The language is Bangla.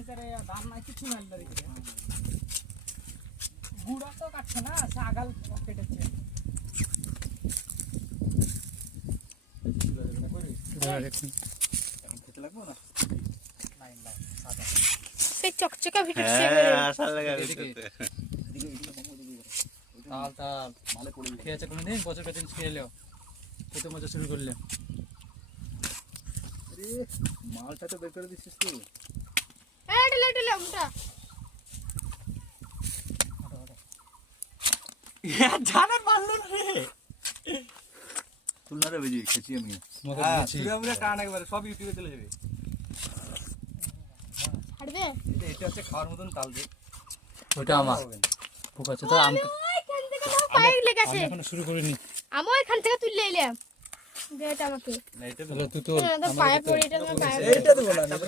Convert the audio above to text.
ভিতরে ধান নাই কিছু নাই রেখে গুড়া তো কাটছে না ছাগল কেটেছে খেতে লাগবে না নাই নাই সাদা সেই চকচকা ভিতর সে আশা লাগা তাল তাল মালে পড়ে খেয়েছে কোনদিন বছর কদিন খেয়ে লেও কত মজা শুরু করলে আরে মালটা তো বের করে দিছিস তুই ঢেলে ওটা জানার মারলো রে তুলনা রে বেজি খেছি আমি হ্যাঁ পুরো পুরো কান একবারে সব ইউটিউবে চলে যাবে হাড়বে এটা হচ্ছে খাওয়ার মতন তাল রে ওটা আমার পোকাছে তো আমি ওইখান থেকে দাও পায়ে লেগেছে আমি এখনো শুরু করিনি আমি ওইখান থেকে তুলে এলাম দেটা আমাকে না এটা তুই তো পায়ে পড়ে এটা আমার পায়ে এইটা দেবো না